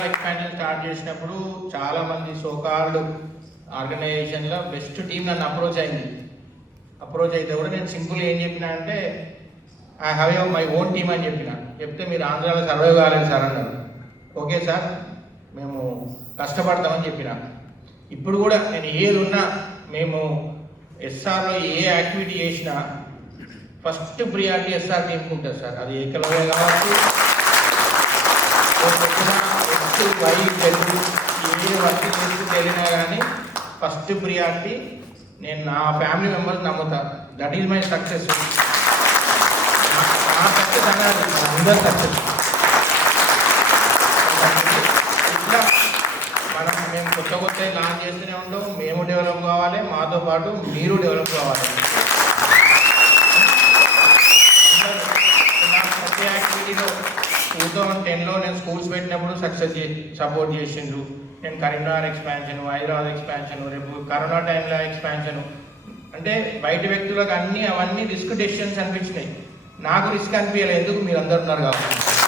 Hyderabad expansion start చేసినప్పుడు చాలామంది so called ఆర్గనైజేషన్లో బెస్ట్ టీం నన్ను అప్రోచ్ అయితే కూడా నేను సింపుల్ ఏం చెప్పినా అంటే I have my own team అని చెప్తే మీరు ఆంధ్రాలో సర్వైవ్ కాలేదు సార్ అన్నారు. ఓకే సార్ మేము కష్టపడతామని చెప్పిన. ఇప్పుడు కూడా నేను ఏది ఉన్నా మేము ఎస్ఆర్లో ఏ యాక్టివిటీ చేసినా ఫస్ట్ ప్రియారిటీ ఎస్ఆర్ టీంకి ఉంటుంది సార్. అది ఏకలవ్య కావచ్చు, వై తెలుగు ఏ వర్క్ చేసుకుంటూ వెళ్ళినా కానీ ఫస్ట్ ప్రియారిటీ నేను నా ఫ్యామిలీ మెంబర్స్ నమ్ముతా. That is my success. నా సక్సెస్ అన్నది అందరి సక్సెస్. ఇట్లా మేము కొత్త లాంచ్ చేస్తూనే ఉంటాం. మేము డెవలప్ కావాలి, మాతో పాటు మీరు డెవలప్ కావాలి. ప్రతి యాక్టివిటీలో 2010లో నేను స్కూల్స్ పెట్టినప్పుడు సపోర్ట్ చేసిండ్రు. నేను కరీంనగర్ ఎక్స్పాన్షన్, హైదరాబాద్ ఎక్స్పాన్షన్, రేపు కరోనా టైంలో ఎక్స్పాన్షన్. అంటే బయట వ్యక్తులకు అవన్నీ రిస్క్ డెసిషన్స్ అనిపించినాయి. నాకు రిస్క్ అనిపించలేదు, ఎందుకు మీరు అందరు ఉన్నారు కాబట్టి.